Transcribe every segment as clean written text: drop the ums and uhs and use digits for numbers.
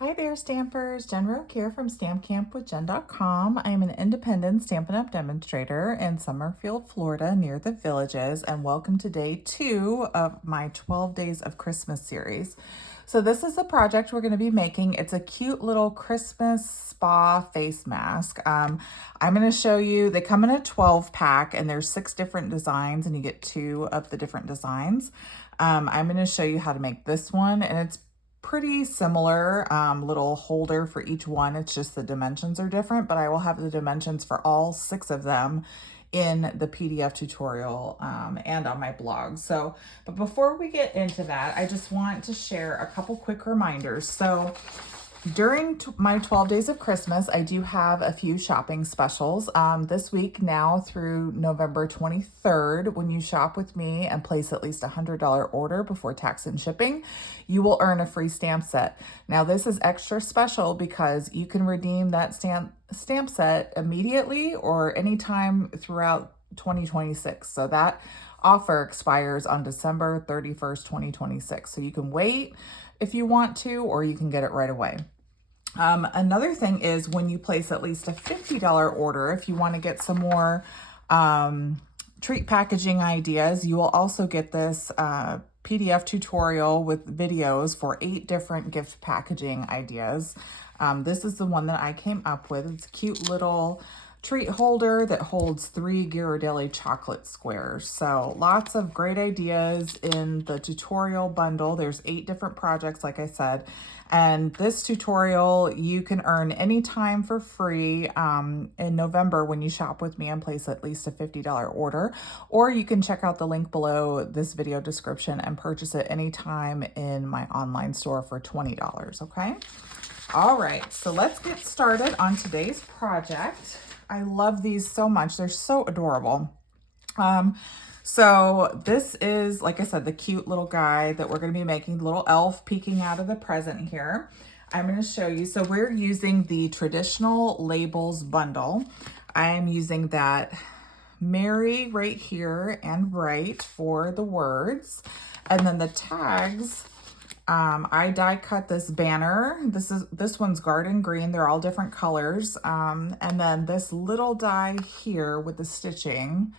Hi there, Stampers. Jen Roque here from StampCampWithJen.com. I am an independent Stampin' Up! Demonstrator in Summerfield, Florida, near the Villages, and welcome to day 2 of my 12 Days of Christmas series. So this is the project we're going to be making. It's a cute little Christmas spa face mask. I'm going to show you, they come in a 12 pack and there's 6 different designs and you get 2 of the different designs. I'm going to show you how to make this one, and it's pretty similar little holder for each one. It's just the dimensions are different, but I will have the dimensions for all 6 of them in the PDF tutorial and on my blog. So, but before we get into that, I just want to share a couple quick reminders. So during my 12 days of Christmas, I do have a few shopping specials. This week now through November 23rd, when you shop with me and place at least a $100 order before tax and shipping, you will earn a free stamp set. Now this is extra special because you can redeem that stamp set immediately or anytime throughout 2026. So that offer expires on December 31st, 2026. So you can wait if you want to, or you can get it right away. Another thing is when you place at least a $50 order, if you want to get some more treat packaging ideas, you will also get this PDF tutorial with videos for 8 different gift packaging ideas. This is the one that I came up with. It's a cute little treat holder that holds 3 Ghirardelli chocolate squares. So lots of great ideas in the tutorial bundle. There's 8 different projects, like I said. And this tutorial you can earn anytime for free in November when you shop with me and place at least a $50 order. Or you can check out the link below this video description and purchase it anytime in my online store for $20, okay? All right, so let's get started on today's project. I love these so much. They're so adorable. So this is, like I said, the cute little guy that we're going to be making, the little elf peeking out of the present here. I'm going to show you. So we're using the traditional labels bundle. I am using that Merry right here and right for the words. And then the tags, I die cut this banner. This one's garden green. They're all different colors. And then this little die here with the stitching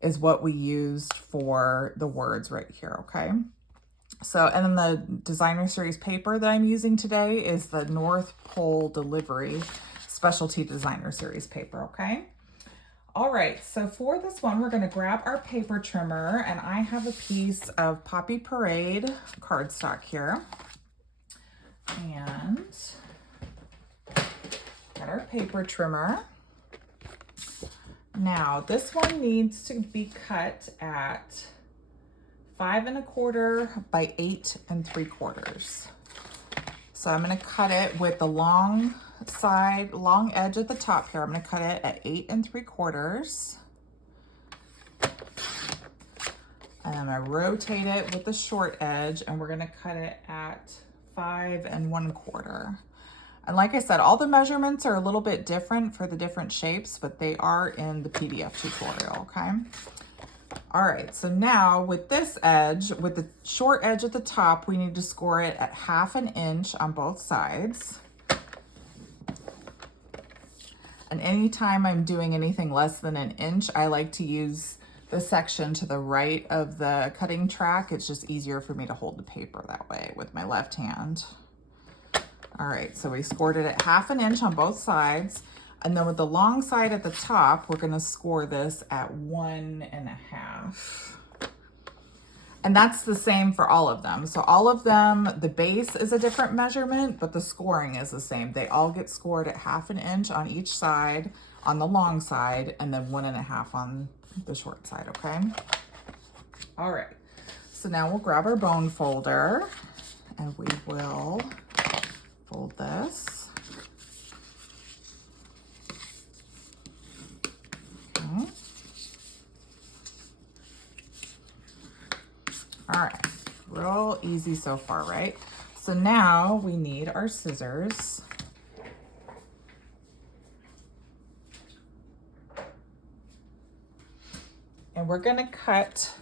is what we used for the words right here, okay? So, and then the designer series paper that I'm using today is the North Pole Delivery Specialty Designer Series paper, okay? All right, so for this one, we're gonna grab our paper trimmer, and I have a piece of Poppy Parade cardstock here. And got our paper trimmer. Now, this one needs to be cut at 5 1/4 by 8 3/4. So I'm going to cut it with the long edge at the top here. I'm going to cut it at 8 3/4. And I'm going to rotate it with the short edge, and we're going to cut it at 5 1/4. And like I said, all the measurements are a little bit different for the different shapes, but they are in the PDF tutorial, okay? All right, so now with this edge, with the short edge at the top, we need to score it at 1/2 inch on both sides. And anytime I'm doing anything less than 1 inch, I like to use the section to the right of the cutting track. It's just easier for me to hold the paper that way with my left hand. All right, so we scored it at 1/2 inch on both sides. And then with the long side at the top, we're gonna score this at 1 1/2. And that's the same for all of them. So all of them, the base is a different measurement, but the scoring is the same. They all get scored at 1/2 inch on each side, on the long side, and then 1 1/2 on the short side, okay? All right, so now we'll grab our bone folder and we will fold this. Okay. All right, real easy so far, right? So now we need our scissors. And we're gonna cut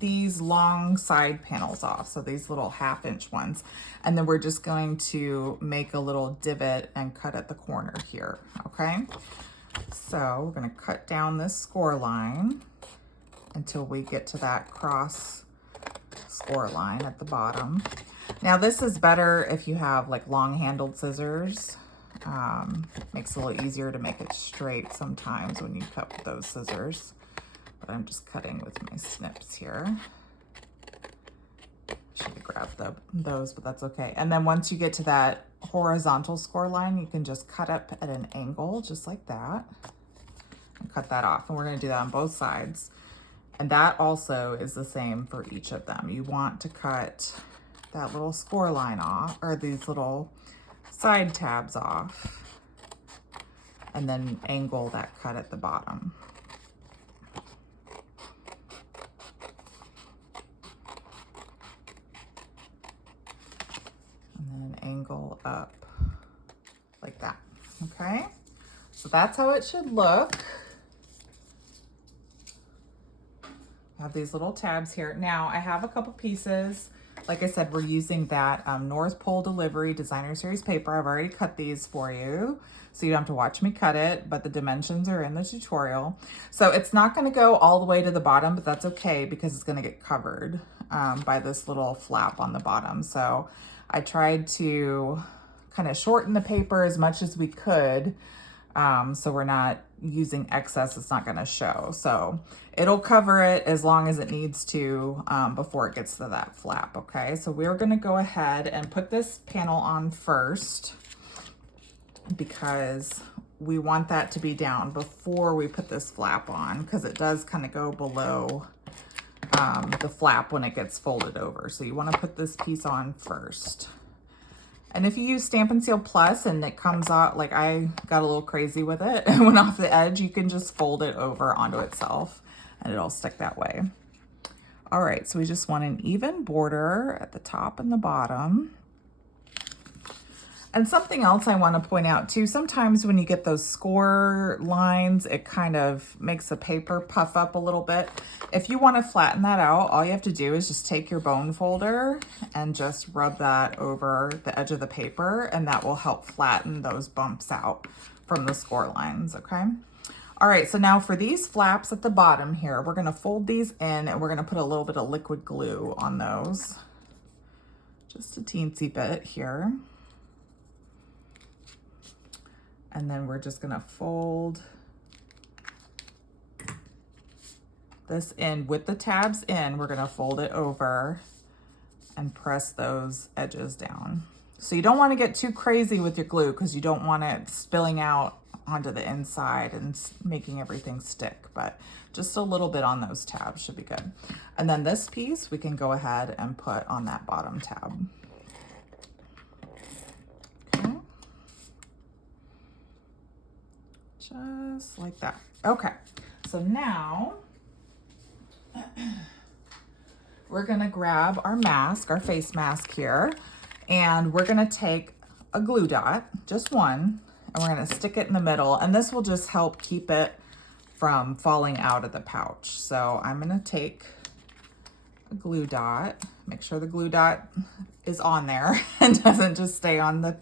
these long side panels off, so these little 1/2 inch ones, and then we're just going to make a little divot and cut at the corner here, okay? So we're gonna cut down this score line until we get to that cross score line at the bottom. Now this is better if you have like long handled scissors. Makes it a little easier to make it straight sometimes when you cut with those scissors. But I'm just cutting with my snips here. Should have grabbed those, but that's okay. And then once you get to that horizontal score line, you can just cut up at an angle, just like that. And cut that off. And we're gonna do that on both sides. And that also is the same for each of them. You want to cut that little score line off, or these little side tabs off, and then angle that cut at the bottom. And then an angle up like that, okay? So that's how it should look. I have these little tabs here. Now I have a couple pieces. Like I said, we're using that North Pole Delivery Designer Series paper. I've already cut these for you, so you don't have to watch me cut it, but the dimensions are in the tutorial. So it's not gonna go all the way to the bottom, but that's okay because it's gonna get covered by this little flap on the bottom. So I tried to kind of shorten the paper as much as we could, so we're not using excess, it's not gonna show. So it'll cover it as long as it needs to before it gets to that flap, okay? So we're gonna go ahead and put this panel on first because we want that to be down before we put this flap on, because it does kind of go below the flap when it gets folded over. So you wanna put this piece on first. And if you use Stampin' Seal Plus and it comes out, like I got a little crazy with it and went off the edge, you can just fold it over onto itself and it'll stick that way. All right, so we just want an even border at the top and the bottom. And something else I want to point out too, sometimes when you get those score lines, it kind of makes the paper puff up a little bit. If you want to flatten that out, all you have to do is just take your bone folder and just rub that over the edge of the paper, and that will help flatten those bumps out from the score lines, okay? All right, so now for these flaps at the bottom here, we're gonna fold these in and we're gonna put a little bit of liquid glue on those. Just a teensy bit here. And then we're just gonna fold this in with the tabs in. We're gonna fold it over and press those edges down. So you don't wanna get too crazy with your glue because you don't want it spilling out onto the inside and making everything stick, but just a little bit on those tabs should be good. And then this piece we can go ahead and put on that bottom tab. Just like that. Okay, so now we're gonna grab our mask, our face mask here, and we're gonna take a glue dot, just one, and we're gonna stick it in the middle, and this will just help keep it from falling out of the pouch. So I'm gonna take a glue dot, make sure the glue dot is on there and doesn't just stay on the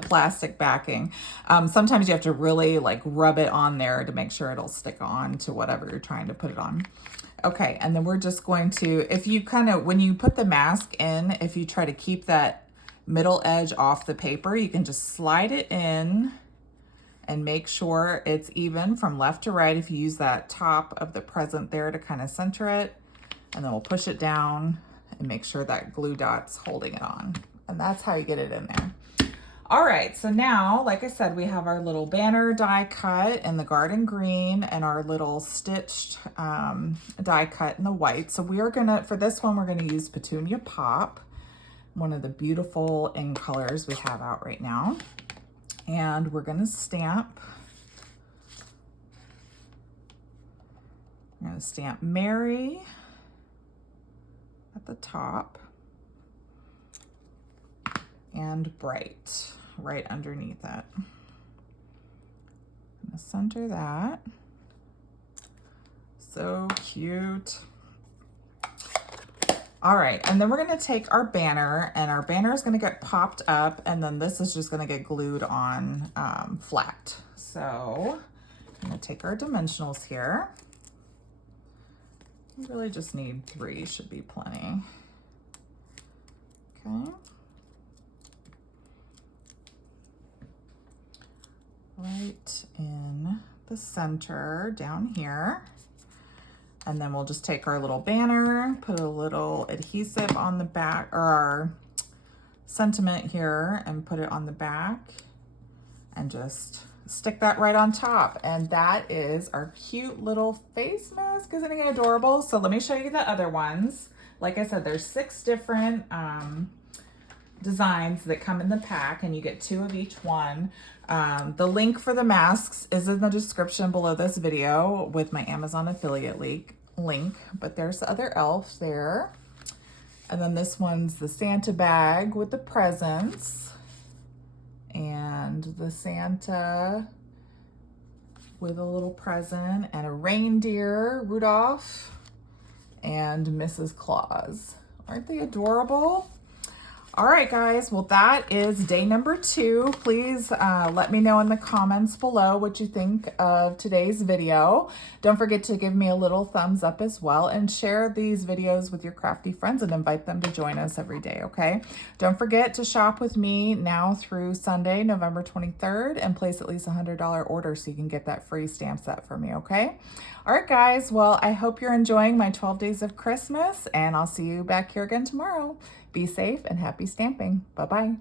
plastic backing. Sometimes you have to really like rub it on there to make sure it'll stick on to whatever you're trying to put it on. Okay, and then we're just going to, if you kind of, when you put the mask in, if you try to keep that middle edge off the paper, you can just slide it in and make sure it's even from left to right. If you use that top of the present there to kind of center it, and then we'll push it down and make sure that glue dot's holding it on. And that's how you get it in there. All right, so now, like I said, we have our little banner die cut in the garden green and our little stitched die cut in the white. So we are gonna, for this one, we're gonna use Petunia Pop, one of the beautiful in colors we have out right now. And we're gonna stamp. I'm gonna stamp Mary at the top and Bright right underneath it. I'm gonna center that. So cute. All right, and then we're gonna take our banner, and our banner is gonna get popped up, and then this is just gonna get glued on flat. So I'm gonna take our dimensionals here. We really just need 3, should be plenty. Okay. Right in the center down here. And then we'll just take our little banner, put a little adhesive on the back, or our sentiment here, and put it on the back, and just stick that right on top. And that is our cute little face mask. Isn't it adorable? So let me show you the other ones. Like I said, there's 6 different designs that come in the pack, and you get 2 of each one. The link for the masks is in the description below this video with my Amazon affiliate link, but there's the other elf there. And then this one's the Santa bag with the presents, and the Santa with a little present, and a reindeer, Rudolph, and Mrs. Claus. Aren't they adorable? All right, guys, well, that is day number 2. Please let me know in the comments below what you think of today's video. Don't forget to give me a little thumbs up as well, and share these videos with your crafty friends and invite them to join us every day, okay? Don't forget to shop with me now through Sunday, November 23rd, and place at least a $100 order so you can get that free stamp set for me, okay? All right, guys, well, I hope you're enjoying my 12 days of Christmas, and I'll see you back here again tomorrow. Be safe and happy stamping. Bye-bye.